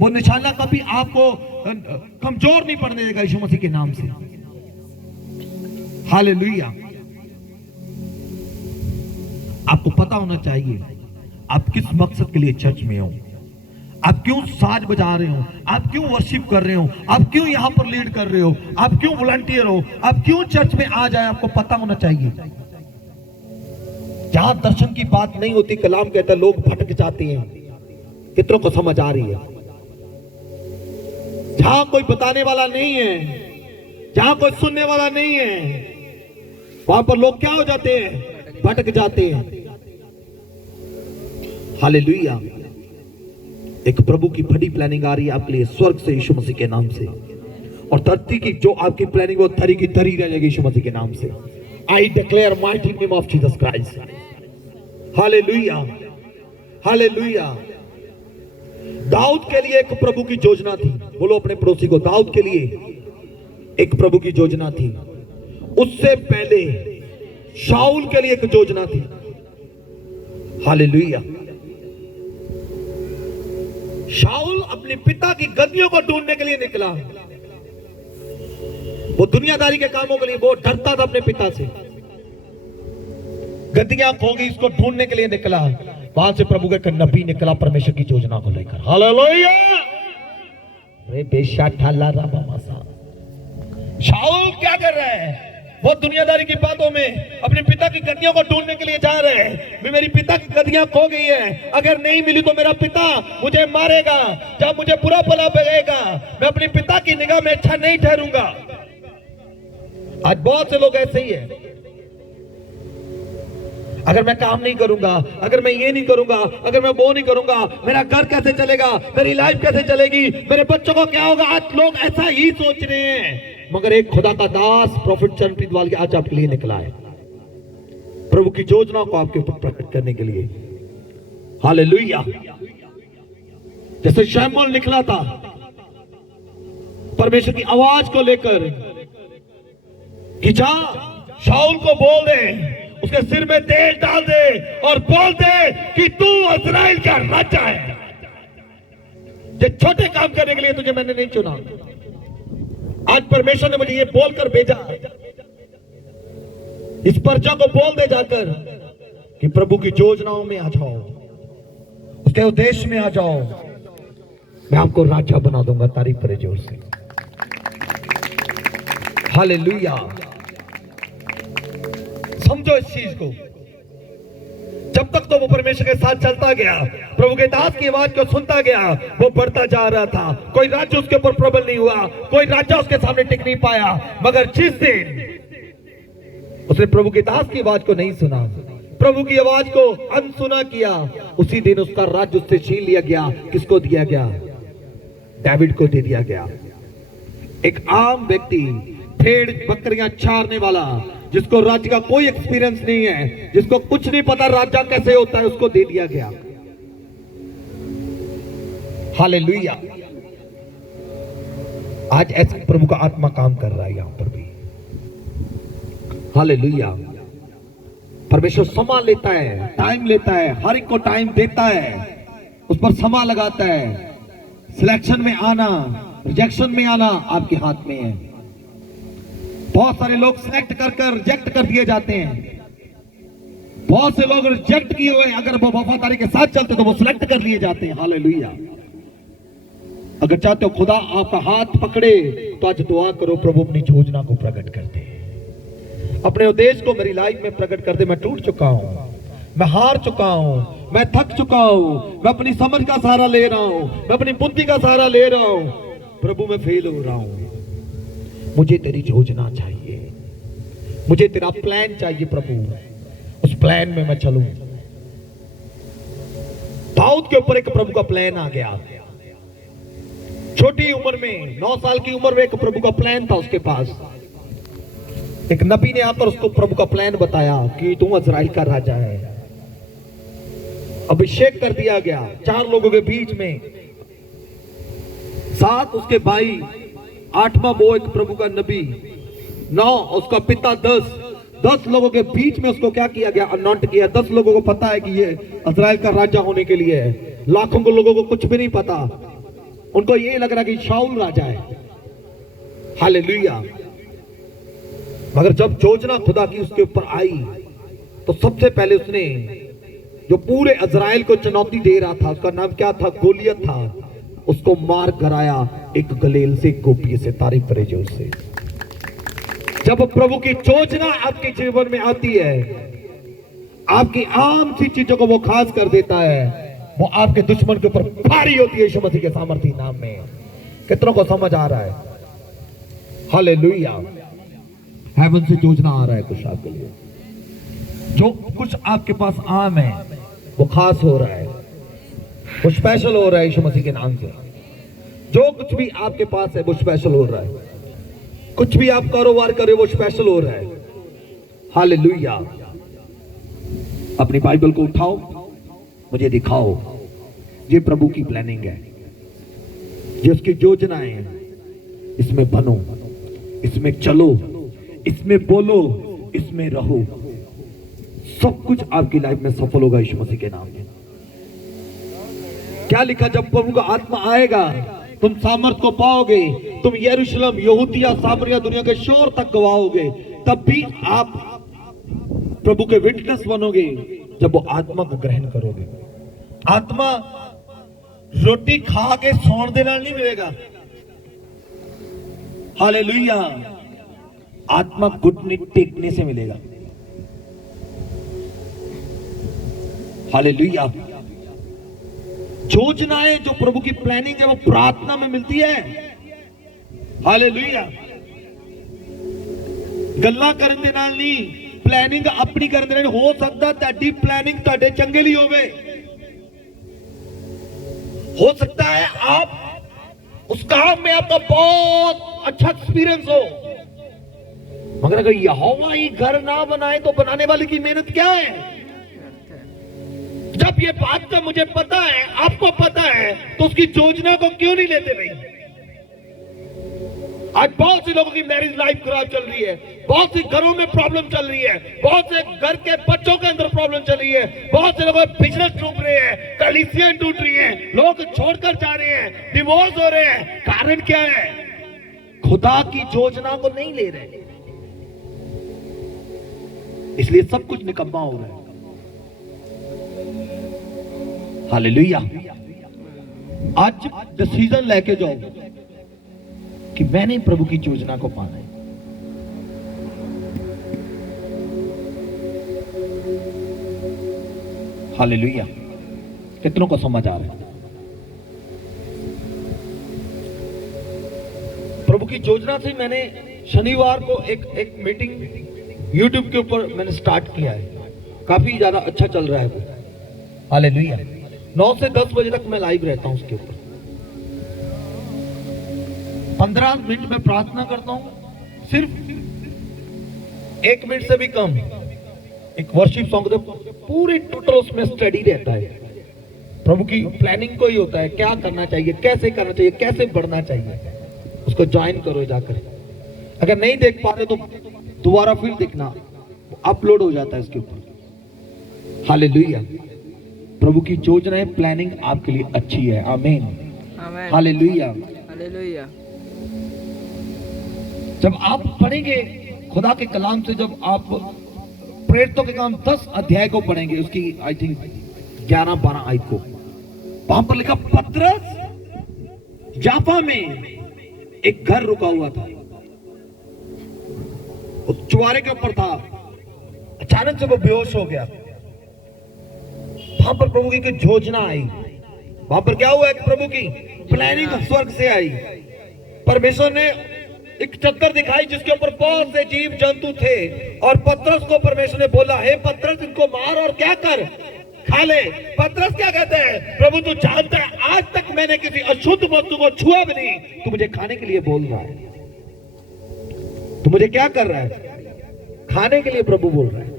वो निशाना कभी आपको कमजोर नहीं पड़ने देगा यीशु मसीह के नाम से। हालेलुया। आपको पता होना चाहिए आप किस मकसद के लिए चर्च में हो, आप क्यों साज बजा रहे हो, आप क्यों वर्शिप कर रहे हो, आप क्यों यहां पर लीड कर रहे हो, आप क्यों वॉलंटियर हो, आप क्यों चर्च में आ जाए, आपको पता होना चाहिए। जहां दर्शन की बात नहीं होती, कलाम कहता है, लोग भटक जाते हैं। कितनों को समझ आ रही है? जहां कोई बताने वाला नहीं है, जहां कोई सुनने वाला नहीं है, वहां पर लोग क्या हो जाते हैं? भटक जाते हैं। हालेलुया। एक प्रभु की बड़ी प्लानिंग आ रही है आपके लिए स्वर्ग से यीशु मसीह के नाम से, और धरती की जो आपकी प्लानिंग वो धरी की धरी रह जाएगी यीशु मसीह के नाम से। I declare mighty name of Jesus Christ. Hallelujah. Hallelujah. दाऊद के लिए एक प्रभु की योजना थी। बोलो अपने पड़ोसी को, दाऊद के लिए एक प्रभु की योजना थी। उससे पहले शाऊल के लिए एक योजना थी। हालेलुया। शाऊल अपने पिता की गद्दियों को ढूंढने के लिए निकला। वो दुनियादारी के कामों के लिए, वो डरता था अपने पिता से। गद्दियां खो गई, इसको ढूंढने के लिए निकला। वहां से प्रभु का नबी निकला परमेश्वर की योजना को लेकर। हालेलुया। रे बेशा ठाला रामा मासा। शाऊल क्या कर रहा है? वो दुनियादारी की बातों में अपने पिता की गद्दियों को ढूंढने के लिए जा रहे हैं। मेरी पिता की गद्दियां खो गई है, अगर नहीं मिली तो मेरा पिता मुझे मारेगा, जब मुझे बुरा भला बगेगा, मैं अपने पिता की निगाह में अच्छा नहीं ठहरूंगा। आज बहुत से लोग ऐसे ही है। अगर मैं काम नहीं करूंगा, अगर मैं ये नहीं करूंगा, अगर मैं वो नहीं करूंगा, मेरा घर कैसे चलेगा, मेरी लाइफ कैसे चलेगी, मेरे बच्चों को क्या होगा। आज लोग ऐसा ही सोच रहे हैं। मगर एक खुदा का दास प्रोफेट चरणप्रीत वाल आज आपके लिए निकला है, प्रभु की योजना को आपके ऊपर प्रकट करने के लिए। हालेलुया। जैसे शमूएल निकला था परमेश्वर की आवाज को लेकर कि जा शाऊल को बोल दे, उसके सिर में तेल डाल दे और बोल दे कि तू इस्राएल का राजा है। जो छोटे काम करने के लिए तुझे मैंने नहीं चुना। आज परमेश्वर ने मुझे ये बोलकर भेजा, इस प्रजा को बोल दे जाकर कि प्रभु की योजनाओं में आ जाओ, उसके उद्देश्य में आ जाओ। मैं आपको राजा बना दूंगा। तारीफ करे जोर से। हालेलुया। समझो इस चीज को। जब तक तो वो परमेश्वर के साथ चलता गया, प्रभु के दास की आवाज को सुनता गया, वो बढ़ता जा रहा था। कोई राज्य उसके ऊपर प्रबल नहीं हुआ, कोई राजा उसके सामने टिक नहीं पाया। मगर जिस दिन उसने प्रभु के दास की आवाज को नहीं सुना, प्रभु की आवाज को अनसुना किया, उसी दिन उसका राज्य उससे छीन लिया गया। किसको दिया गया? दाऊद को दे दिया गया। एक आम व्यक्ति, भेड़ बकरियां चारने वाला, जिसको राज्य का कोई एक्सपीरियंस नहीं है, जिसको कुछ नहीं पता राजा कैसे होता है, उसको दे दिया गया। हालेलुया। आज ऐसे प्रभु का आत्मा काम कर रहा है यहां पर भी। हालेलुया। परमेश्वर समय लेता है, टाइम लेता है, हर एक को टाइम देता है, उस पर समय लगाता है। सिलेक्शन में आना, रिजेक्शन में आना आपके हाथ में है। बहुत सारे लोग सिलेक्ट कर रिजेक्ट कर दिए जाते हैं। बहुत से लोग रिजेक्ट किए हुए, अगर वो वफादारी के साथ चलते तो वो सिलेक्ट कर लिए जाते हैं। हालेलुया। अगर चाहते हो खुदा आपका हाथ पकड़े तो आज दुआ करो, प्रभु अपनी योजना को प्रकट कर दे, अपने उद्देश्य को मेरी लाइफ में प्रकट कर दे। मैं टूट चुका हूं, मैं हार चुका हूं, मैं थक चुका हूं, मैं अपनी समझ का सहारा ले रहा हूं, मैं अपनी बुद्धि का सहारा ले रहा हूं, प्रभु मैं फेल हो रहा हूं। मुझे तेरी योजना चाहिए, मुझे तेरा प्लान चाहिए प्रभु, उस प्लान में मैं चलूं। दाऊद के ऊपर एक प्रभु का प्लान आ गया। छोटी उम्र में, 9 साल की उम्र में एक प्रभु का प्लान था उसके पास। एक नबी ने आकर उसको प्रभु का प्लान बताया कि तू इजराइल का राजा है। अभिषेक कर दिया गया 4 लोगों के बीच में, 7 उसके भाई, 8वां वो एक प्रभु का नबी, 9 उसका पिता, 10 लोगों के बीच में उसको क्या किया गया? अनॉइंट किया। 10 लोगों को पता है कि ये इजराइल का राजा होने के लिए है, लाखों को लोगों को कुछ भी नहीं पता। उनको ये लग रहा कि शाऊल राजा है। हालेलुया। मगर जब योजना खुदा की उसके ऊपर आई तो सबसे पहले उसने जो पूरे इजराइल को चुनौती दे रहा था, उसका नाम क्या था? गोलियत था। उसको मार कराया एक गलेल से, गोपिये से। तारीफ करे जोर से। जब प्रभु की योजना आपके जीवन में आती है, आपकी आम सी चीजों को वो खास कर देता है, वो आपके दुश्मन के ऊपर भारी होती है। यीशु मसीह के सामर्थ्य नाम में। कितनों को समझ आ रहा है? हालेलुया। हेवन से योजना आ रहा है कुछ आपके लिए। जो कुछ आपके पास आम है वो खास हो रहा है, वो स्पेशल हो रहा है यीशु मसीह के नाम से। जो कुछ भी आपके पास है वो स्पेशल हो रहा है। कुछ भी आप कारोबार करें वो स्पेशल हो रहा है। हालेलुया। अपनी बाइबल को उठाओ, मुझे दिखाओ। ये प्रभु की प्लानिंग है, ये उसकी योजनाएं हैं। इसमें बनो, इसमें चलो, इसमें बोलो, इसमें रहो। सब कुछ आपकी लाइफ में सफल होगा यीशु मसीह के नाम में। क्या लिखा? जब प्रभु का आत्मा आएगा तुम सामर्थ को पाओगे, तुम यरूशलेम, यहूदिया, सामरिया, दुनिया के शोर तक गवाओगे। तब भी आप प्रभु के विटनेस बनोगे जब वो आत्मा को ग्रहण करोगे। आत्मा रोटी खा के सौण देना नहीं मिलेगा। हालेलुया। आत्मा घुटने टेकने से मिलेगा। हालेलुया। योजनाएं जो प्रभु की प्लानिंग है वो प्रार्थना में मिलती है। हालेलुया। गल्ला करन दे नाल नहीं, प्लानिंग अपनी करन दे नाल हो सकता ताडी प्लानिंग ताडे चंगे लिए होवे। हो सकता है आप उस काम में आपका बहुत अच्छा एक्सपीरियंस हो, मगर अगर यहोवा ही घर ना बनाए तो बनाने वाले की मेहनत क्या है? जब ये बात का मुझे पता है, आपको पता है, तो उसकी योजना को क्यों नहीं लेते भाई? आज बहुत से लोगों की मैरिज लाइफ खराब चल रही है, बहुत सी घरों में प्रॉब्लम चल रही है, बहुत से घर के बच्चों के अंदर प्रॉब्लम चल रही है, बहुत से लोगों के बिजनेस टूट रहे हैं, कलीसियां टूट रही हैं, लोग छोड़कर जा रहे हैं, डिवोर्स हो रहे हैं। कारण क्या है? खुदा की योजना को नहीं ले रहे, इसलिए सब कुछ निकम्मा हो रहा है। हालेलुया। आज डिसीजन लेके जाओ कि मैंने प्रभु की योजना को पाना है। हालेलुया। कितनों को समझ आ रहा है? प्रभु की योजना से मैंने शनिवार को एक मीटिंग YouTube के ऊपर मैंने स्टार्ट किया है। काफी ज्यादा अच्छा चल रहा है वो। हालेलुया। 9 से 10 बजे तक मैं लाइव रहता हूं उसके ऊपर। 15 मिनट में प्रार्थना करता हूं, सिर्फ 1 मिनट से भी कम। एक वर्शिप सॉन्ग तो पूरी टोटल उसमें स्टडी रहता है। प्रभु की प्लानिंग को ही होता है, क्या करना चाहिए, कैसे करना चाहिए, कैसे बढ़ना चाहिए। उसको ज्वाइन करो जाकर। अगर नहीं देख पा रहे तो दोबारा फिर देखना, अपलोड हो जाता है इसके ऊपर। हालेलुया। प्रभु की योजना है, प्लानिंग आपके लिए अच्छी है। आमीन। हालेलुया। हालेलुया। जब आप पढ़ेंगे खुदा के कलाम से, जब आप प्रेरितों के काम 10 अध्याय को पढ़ेंगे, उसकी आई थिंक 11-12 आयत को, वहां पर लिखा पतरस याफा में एक घर रुका हुआ था, उस चुबारे के ऊपर था। अचानक से वो बेहोश हो गया। वहां पर प्रभु की एक योजना आई। वहां पर क्या हुआ? प्रभु की प्लानिंग स्वर्ग से आई। परमेश्वर ने एक चद्दर दिखाई जिसके ऊपर बहुत से जीव जंतु थे, और पतरस को परमेश्वर ने बोला, हे पतरस, इनको मार और क्या कर, खा ले। पतरस क्या कहते हैं? प्रभु तू जानता है आज तक मैंने किसी अशुद्ध वस्तु को छुआ भी नहीं, तू मुझे खाने के लिए बोल रहा है। तू मुझे क्या कर रहा है? खाने के लिए प्रभु बोल रहा है।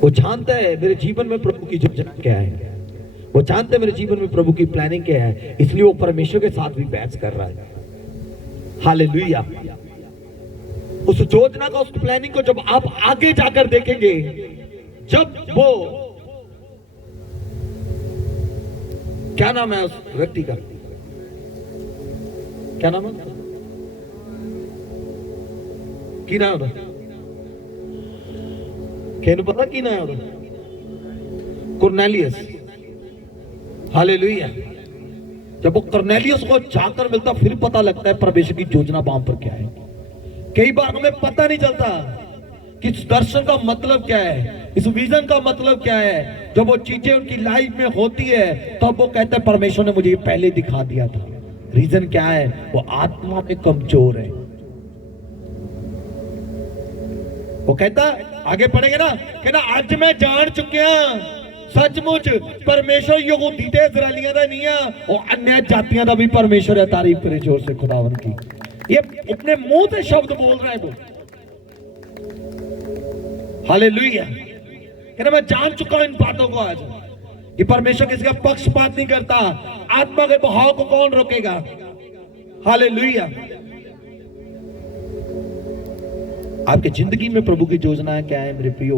वो जानता है मेरे जीवन में प्रभु की योजना क्या है, वो जानते हैं मेरे जीवन में प्रभु की प्लानिंग क्या है, इसलिए वो परमेश्वर के साथ भी बहस कर रहा है। हालेलुया। उस योजना का, उस प्लानिंग को जब आप आगे जाकर देखेंगे, जब वो, क्या नाम है उस व्यक्ति का, क्या नाम है, की नाम है, कहने पता की नाम है, कुरनेलियस। हालेलुया। जब वो कुरनेलियस को जाकर मिलता, फिर पता लगता है परमेश्वर की योजना वहां पर क्या है। कई बार हमें पता नहीं चलता कि इस दर्शन का मतलब क्या है, इस विजन का मतलब क्या है। जब वो चीजें उनकी लाइफ में होती है, तब वो कहते हैं परमेश्वर ने मुझे ये पहले दिखा दिया था। रीजन क्या है? वो आत्मा में कमजोर है। वो कहता, आगे पढ़ेंगे ना, कहना आज मैं जान चुकिया सचमुच परमेश्वर यहूदी ते इस्राएलियां दा नहीं है, और अन्य जातियां दा भी परमेश्वर है। तारीफ करे जोर से खुदावन की। ये अपने मुंह से शब्द बोल रहा है वो। हालेलुया। कहना मैं जान चुका हूं इन बातों को आज, कि परमेश्वर किसी का पक्षपात नहीं करता। आत्मा के बहाव को कौन रोकेगा? हालेलुया। आपकी जिंदगी में प्रभु की योजना क्या है मेरे प्रियो?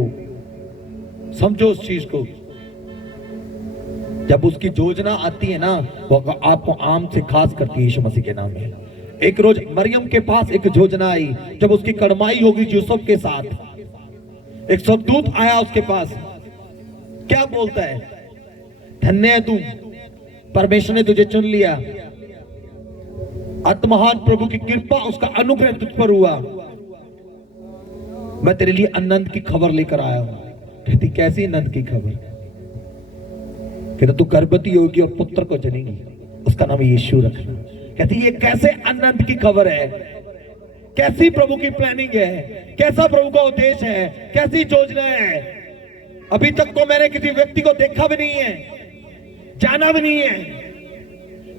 समझो उस चीज को। जब उसकी योजना आती है ना, वो आपको आम से खास करती है यीशु मसीह के नाम में। एक रोज मरियम के पास एक योजना आई, जब उसकी कड़माई होगी यूसुफ के साथ। एक स्वर्गदूत आया उसके पास, क्या बोलता है? धन्य है तू, परमेश्वर ने तुझे चुन लिया। अतमहान प्रभु की कृपा, उसका अनुग्रह तुझ पर हुआ। मैं तेरे लिए आनंद की खबर लेकर आया हूं। कहती कैसी आनंद की खबर? कहता तू गर्भवती होगी और पुत्र को जनेगी, उसका नाम यीशु रखना। कहती ये कैसे आनंद की खबर है? कैसी प्रभु की प्लानिंग है? कैसा प्रभु का उद्देश्य है? कैसी योजना है? अभी तक तो मैंने किसी व्यक्ति को देखा भी नहीं है, जाना भी नहीं है।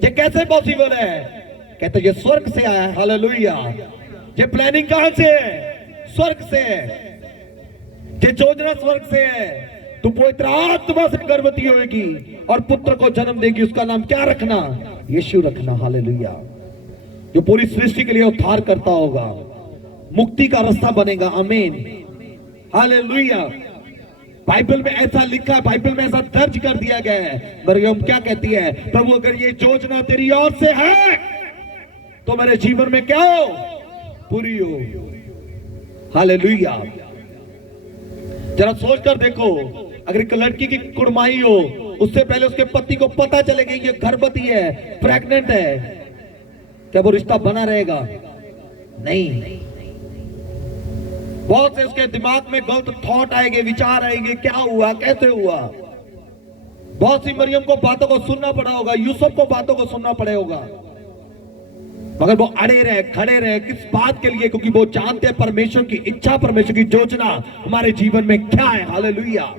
ये कैसे पॉसिबल है? कहते ये स्वर्ग से आया है। हालेलुया। ये प्लानिंग कहां से है? स्वर्ग से है। ये योजना स्वर्ग से है। तू पवित्र आत्मा से गर्भवती होगी और पुत्र को जन्म देगी, उसका नाम क्या रखना? यीशु रखना। हालेलुया। जो पूरी सृष्टि के लिए उद्धार करता होगा, मुक्ति का रास्ता बनेगा। आमीन। हालेलुया। बाइबल में ऐसा लिखा है, बाइबल में ऐसा दर्ज कर दिया गया है। मरियम क्या कहती है? प्रभु अगर ये योजना तेरी ओर से है तो मेरे जीवन में क्या हो? पूरी हो। हालेलुया। जरा सोच कर देखो, अगर एक लड़की की कुड़माई हो, उससे पहले उसके पति को पता चले कि ये गर्भवती है, प्रेग्नेंट है, क्या वो रिश्ता बना रहेगा? नहीं। बहुत से उसके दिमाग में गलत थॉट आएंगे, विचार आएंगे, क्या हुआ, कैसे हुआ। बहुत सी मरियम को बातों को सुनना पड़ा होगा, यूसुफ को बातों को सुनना पड़े होगा, मगर वो अड़े रहे, खड़े रहे। किस बात के लिए? क्योंकि वो जानते हैं परमेश्वर की इच्छा, परमेश्वर की योजना हमारे जीवन में क्या है। हालेलुया।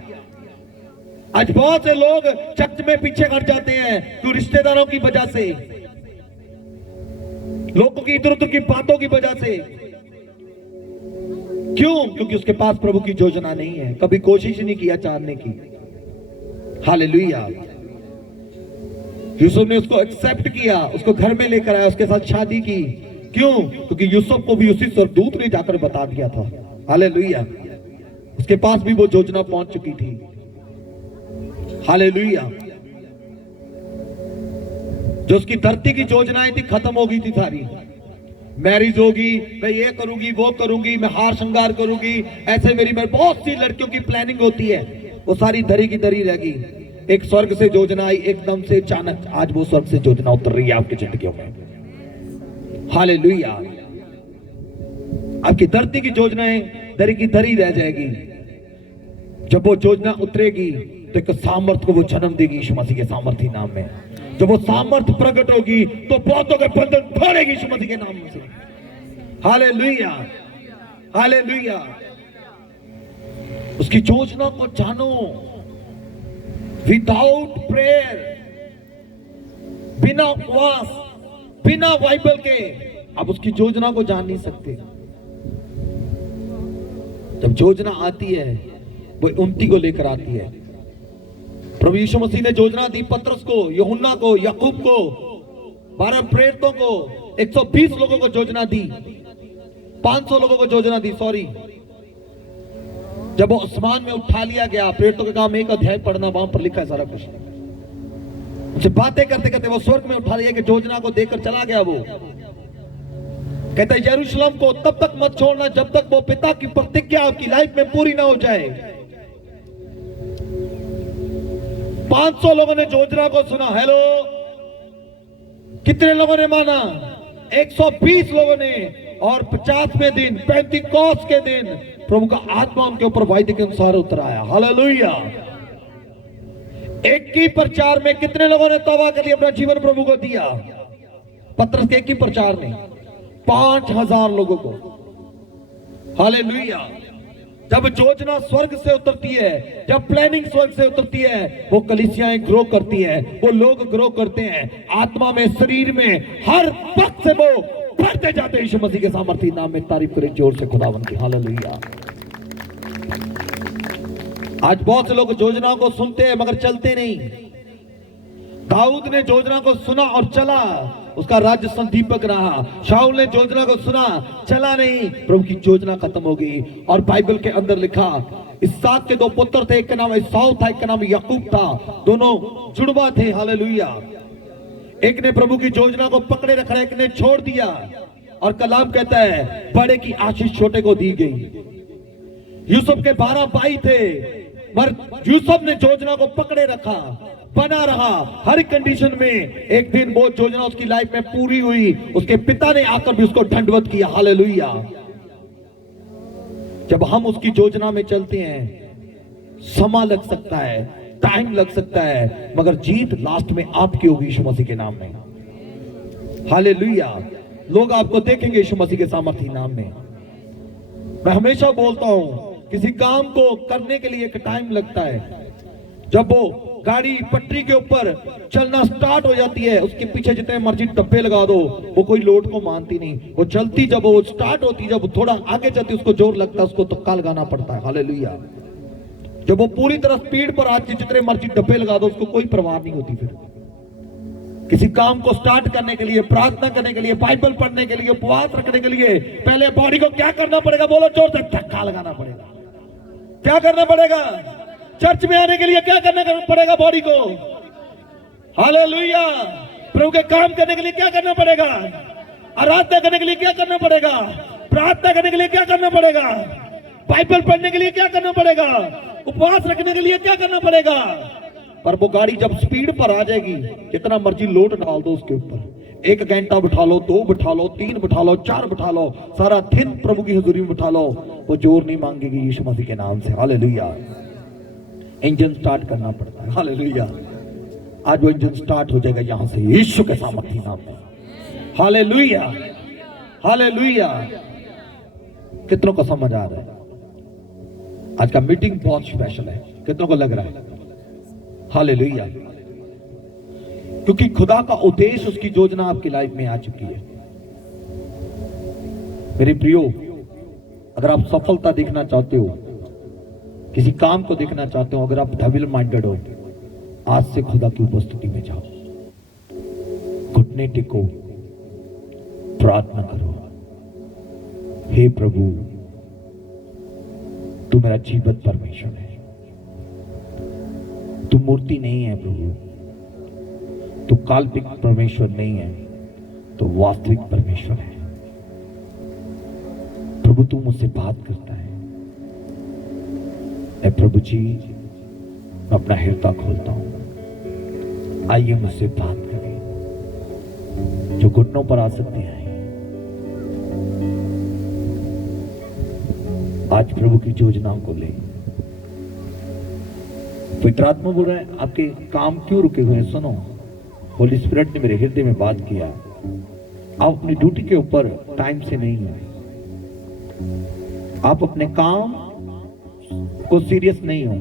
आज बहुत से लोग चर्च में पीछे हट जाते हैं क्यों? रिश्तेदारों की वजह से, लोगों की इधर उधर की बातों की वजह से। क्यों? क्योंकि उसके पास प्रभु की योजना नहीं है, कभी कोशिश नहीं किया जानने की। हालेलुया। यूसुफ ने उसको एक्सेप्ट किया, उसको घर में लेकर आया, उसके साथ शादी की। क्यों? क्योंकि यूसुफ को भी उसी स्वर्गदूत ने जाकर बता दिया था। हालेलुया। उसके पास भी वो योजना पहुंच चुकी थी। हालेलुया। जो उसकी धरती की योजनाएं थी खत्म हो गई थी सारी। मैरिज होगी, मैं ये करूंगी, वो करूंगी, मैं हार श्रृंगार करूंगी, ऐसे मेरी बहुत सी लड़कियों की प्लानिंग होती है, वो सारी धरी की धरी रह गई। एक स्वर्ग से योजना आई एकदम से, अचानक आज वो स्वर्ग से योजना उतर रही है आपकी जिंदगियों में। हालेलुया। आपकी धरती की योजनाएं धरी की धरी रह जाएगी। जब वो योजना उतरेगी तो एक सामर्थ को वो जन्म देगी यीशु मसीह के सामर्थी नाम में। जब वो सामर्थ प्रकट होगी तो बहुतों के बंधन तोड़ेगी यीशु मसीह के नाम से। हालेलुया। हालेलुया। उसकी योजना को जानो। विदाउट प्रेयर, बिना उपवास, बिना बाइबल के आप उसकी योजना को जान नहीं सकते। जब योजना आती है वो उन्नति को लेकर आती है। प्रभु यीशु मसीह ने योजना दी पतरस को, यूहन्ना को, याकूब को, 12 प्रेरितों को, 120 लोगों को योजना दी, 500 लोगों को योजना दी, सॉरी। जब वो आसमान में उठा लिया गया, प्रेरितों के काम 1 अध्याय पढ़ना, वहां पर लिखा है सारा कुछ। उनसे बातें करते करते वो स्वर्ग में उठा लिया कि योजना को देकर चला गया। वो कहता है यरूशलेम को तब तक मत छोड़ना जब तक वो पिता की प्रतिज्ञा आपकी लाइफ में पूरी ना हो जाए। 500 लोगों ने योजना को सुना। हेलो, कितने लोगों ने माना? 120 लोगों ने। और 50वें दिन, पेंतिकोस्त के दिन, प्रभु का आत्मा उनके ऊपर वायदे के अनुसार उतर आया। हालेलुया। एक ही प्रचार में कितने लोगों ने तौबा कर लिया, अपना जीवन प्रभु को दिया? पतरस के एक ही प्रचार में 5000 लोगों को। हालेलुया। जब योजना स्वर्ग से उतरती है, जब प्लानिंग स्वर्ग से उतरती है, वो कलीसियाएं ग्रो करती है, वो लोग ग्रो करते हैं, आत्मा में, शरीर में, हर वक्त से वो बढ़ते जाते हैं। यीशु मसीह के सामर्थी नाम में तारीफ करें जोर से खुदावन की। हालेलुया। आज बहुत से लोग योजना को सुनते हैं मगर चलते नहीं। दाऊद ने योजना को सुना और चला, उसका राज्य संदीपक रहा। शाऊल ने योजना को सुना, चला नहीं, प्रभु की योजना खत्म हो गई। और बाइबल के अंदर लिखा, इसहाक के 2 पुत्र थे, एक का नाम ईसाऊ था, एक का नाम याकूब था, दोनों जुड़वा थे। हालेलुया। एक ने प्रभु की योजना को पकड़े रखा, एक ने छोड़ दिया। और कलाम कहता है बड़े की आशीष छोटे को दी गई। यूसुफ के 12 भाई थे, मगर यूसुफ ने योजना को पकड़े रखा, बना रहा हर कंडीशन में। एक दिन वो योजना उसकी लाइफ में पूरी हुई, उसके पिता ने आकर भी उसको दंडवत किया। हालेलुया। जब हम उसकी योजना में चलते हैं, समय लग सकता है, टाइम लग सकता है, मगर जीत लास्ट में आपकी होगी यीशु मसीह के नाम में। हालेलुया। लोग आपको देखेंगे यीशु मसीह के सामर्थी नाम में। मैं हमेशा बोलता हूं, किसी काम को करने के लिए एक टाइम लगता है। जब वो गाड़ी पटरी के ऊपर चलना स्टार्ट हो जाती है, उसके पीछे जितने मर्जी डब्बे लगा दो, वो कोई लोड को मानती नहीं। वो चलती, जब वो स्टार्ट होती, जब थोड़ा आगे चलती, उसको जोर लगता है, उसको तुक्का लगाना पड़ता है। हालेलुया। जब वो पूरी तरह स्पीड पर आती, जितने मर्जी डब्बे लगा दो, उसको कोई परवाह नहीं होती। फिर किसी काम को स्टार्ट करने के लिए, प्रार्थना करने के लिए, बाइबल पढ़ने के लिए, उपवास रखने के लिए, पहले बॉडी को क्या करना पड़ेगा? बोलो जोर से, धक्का लगाना पड़ेगा। क्या करना पड़ेगा? चर्च में आने के लिए क्या करना पड़ेगा? बॉडी को। हालेलुया। प्रभु के काम करने के लिए क्या करना पड़ेगा? आराधना करने के लिए क्या करना पड़ेगा? प्रार्थना करने के लिए क्या करना पड़ेगा? बाइबल पढ़ने के लिए क्या करना पड़ेगा? उपवास रखने के लिए क्या करना पड़ेगा? पर वो गाड़ी जब स्पीड पर आ जाएगी, जितना मर्जी लोड डाल दो उसके ऊपर, 1 घंटा बिठा लो, 2 बिठा लो, 3 बिठा लो, 4 बिठा लो, सारा दिन प्रभु की हुजूरी में बिठा लो, वो जोर नहीं मांगेगी यीशु मसीह के नाम से। हालेलुया। इंजन स्टार्ट करना पड़ता है। हालेलुया। आज वो इंजन स्टार्ट हो जाएगा यहां से यीशु के सामर्थी नाम में। Hallelujah, hallelujah. कितनों को समझ आ रहा है? आज का मीटिंग बहुत स्पेशल है। कितनों को लग रहा है? हालेलुया। क्योंकि खुदा का उद्देश्य, उसकी योजना आपकी लाइफ में आ चुकी है। मेरे प्रियो, अगर आप सफलता देखना चाहते हो, किसी काम को देखना चाहते हो, अगर आप डबल माइंडेड हो, आज से खुदा की उपस्थिति में जाओ, घुटने टेको, प्रार्थना करो, हे प्रभु तू मेरा जीवित परमेश्वर है, तू मूर्ति नहीं है प्रभु, तू काल्पनिक परमेश्वर नहीं है, तो वास्तविक परमेश्वर है। प्रभु तू मुझसे बात करता है। ऐ प्रभु जी, मैं अपना हृदय खोलता हूं, आइए मुझसे बात करें। जो घुटनों पर आ सकते हैं, आज प्रभु की योजनाओं को ले। पवित्र आत्मा बोल रहे हैं, आपके काम क्यों रुके हुए हैं? सुनो, होली स्पिरिट ने मेरे हृदय में बात किया। आप अपनी ड्यूटी के ऊपर टाइम से नहीं है, आप अपने काम को सीरियस नहीं हो,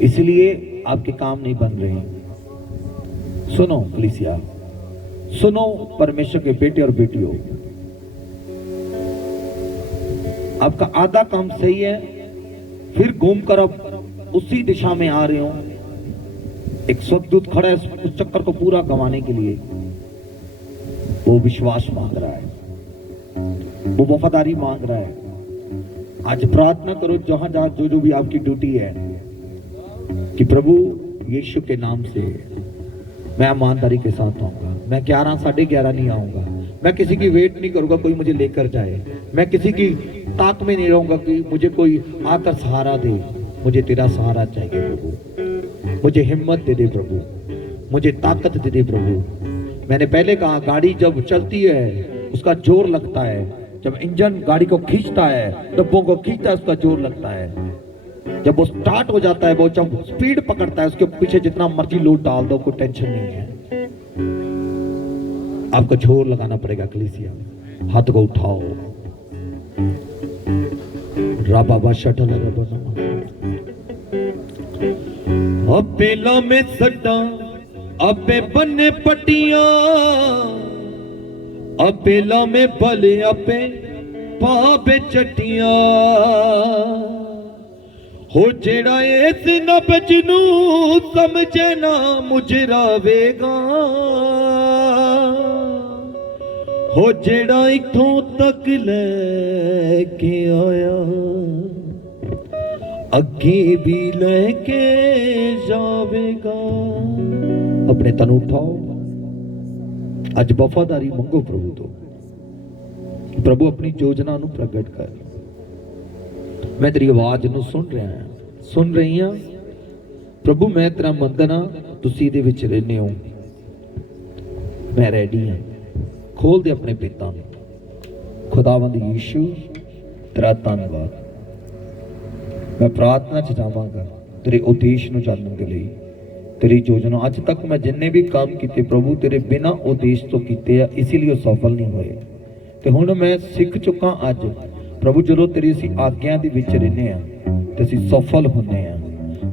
इसलिए आपके काम नहीं बन रहे हैं। सुनो कलीसिया, सुनो परमेश्वर के बेटे और बेटियों, आपका आधा काम सही है, फिर घूमकर आप उसी दिशा में आ रहे हो। एक स्वर्गदूत खड़ा है उस चक्कर को पूरा गंवाने के लिए। वो विश्वास मांग रहा है, वो वफादारी मांग रहा है। आज प्रार्थना करो, जहां जहां जो भी आपकी ड्यूटी है, कि प्रभु यीशु के नाम से मैं ईमानदारी के साथ आऊंगा। मैं 11, 11:30 नहीं आऊंगा। मैं किसी की वेट नहीं करूंगा कोई मुझे लेकर जाए। मैं किसी की ताक में नहीं रहूंगा कि मुझे कोई आकर सहारा दे। मुझे तेरा सहारा चाहिए प्रभु। मुझे हिम्मत दे दे प्रभु, मुझे ताकत दे दे प्रभु। मैंने पहले कहा, गाड़ी जब चलती है उसका जोर लगता है। जब इंजन गाड़ी को खींचता है, डब्बों को खींचता है, उसका जोर लगता है। जब वो स्टार्ट हो जाता है, वो जब स्पीड पकड़ता है, उसके पीछे जितना मर्जी लोड डाल दो, कोई टेंशन नहीं है। आपको जोर लगाना पड़ेगा कलीसिया। हाथ को उठाओ, राबा शटल अबेला में सट्टा, अबे बने पटियां, अबेला में भले अपे पापे चटियां। हो जेड़ा इस नबज नू समझे ना मुजरावेगा, हो जेड़ा इथों तक लेके आया अगे भी लेके जावेगा। अपने तन उठाओ, आज वफादारी मंगो प्रभु तो। प्रभु अपनी योजना नू प्रगट कर। मैं तेरी आवाज नू सुन रही हां प्रभु। मैं तेरा मंदना, तुसी दे विच रहने हो, मैं रेडी हां। खोल दे अपने पिता नू। खुदावंद यीशु तेरा धन्नवाद। मैं प्रार्थना च जावांगा तेरे उद्देश्य नू जानने के लिए, तेरी योजना। अज तक मैं जिन्ने भी काम किए प्रभु, तेरे बिना उद्देश्य तो किए, इसीलिए सफल नहीं हुए। ते हुण मैं सीख चुका अज प्रभु, जो तेरी असी आग्ञा दे विच रहने आ ते असी सफल होने आ।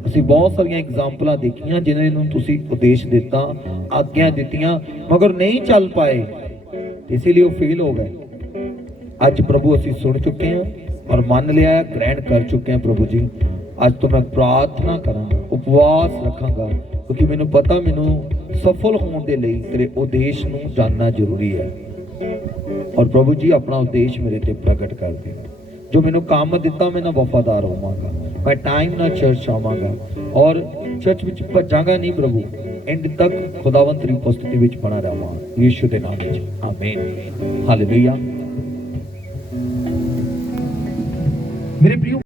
असी बहुत सारियां एग्जाम्पल देखियां जिन्हें नूं तुसी उद्देश दिता, आग्ञा दित्तियां, मगर नहीं चल पाए, इसीलिए वो फेल हो गए। आज प्रभु असी सुन चुके हैं और मान लिया है, ग्रहण कर चुके हैं प्रभु जी। आज तो मैं प्रार्थना करांगा, उपवास रखांगा, क्योंकि मैनू पता मैनू सफल होने के लिए तेरे उद्देश्य नूं जानना जरूरी है। और प्रभु जी अपना उद्देश्य मेरे ते प्रगट कर दे। जो मैनू काम दिता मैं ना वफादार होवांगा, मैं टाइम ना चर्च आवांगा और चर्च विच भजांगा नहीं प्रभु, एंड तक खुदावंत की उपस्थिति विच बना रहां यीशु के नाम में। आमीन, हालेलुया। मेरे प्रियो